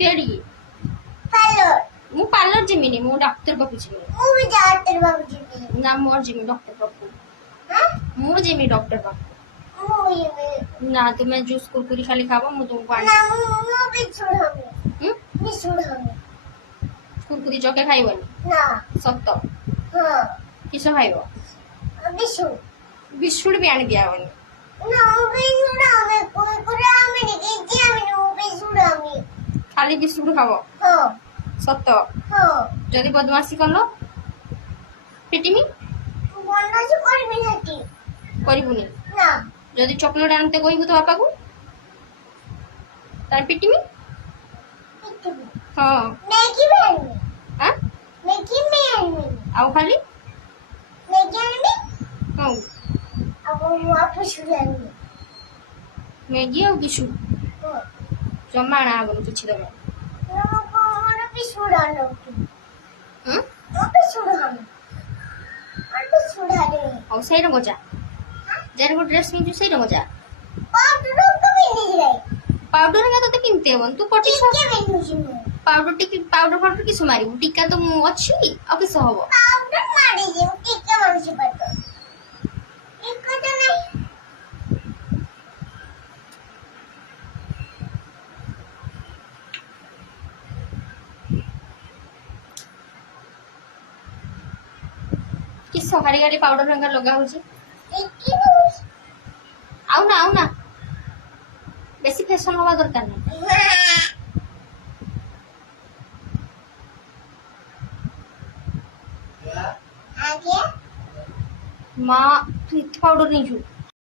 केड़ी पार्लर मु parlour Gemini मु डॉक्टर बाबू जिमी मु भी डॉक्टर बाबू जी ना मोर जिमी डॉक्टर बाबू हां मु जिमी डॉक्टर बाबू मु भी ना तुम्हें जूस कुरकुरी खाली खाबो मु तुमको पानी ना मु भी छोड़ांगे भी छोड़ांगे कुरकुरी चके खाइबनी ना सत्त हां किस खाइबो बिस्कुट बिस्कुट भी आनी दियाबनी ना मु भी छोड़ांगे कोई कुरामे नहीं कि हम मु भी छोड़ांगे खाली बिस्कुट खाबो हां सत्त हां जदि बदमाशी करलो पिटिमी बंदा से कर भी नहीं करिबुनी ना जदि चॉकलेट आनते कहबू तो बापा को तार पिटिमी हाँ मैगी में हाँ मैगी में आउ खाली मैगी में हाँ अब वो वापस छुड़ाएंगे मैगी और बिस्कुट जमा आना आगनु किछि दबो हमको और भी छुड़ाना हम्म और भी छुड़ाना और भी छुड़ा दे और सही रंग जा जेर को ड्रेस में सही रंग जा पाउडर को भी नहीं रहे पाउडर का तो किनते हो तू पटी क्या मैंने जिम्मे पाउडर फाउडर किस मारिबू टीका तो मु अछि आ किस हबो पाउडर मारी जे टीका मारी से पड़तो एक तो नहीं किस हरी गाली पाउडर रंग लगा हो छी एक आउ ना बेसी फैशन हवा दरकार नहीं आगे माँ तू इत पाउडर नहीं छू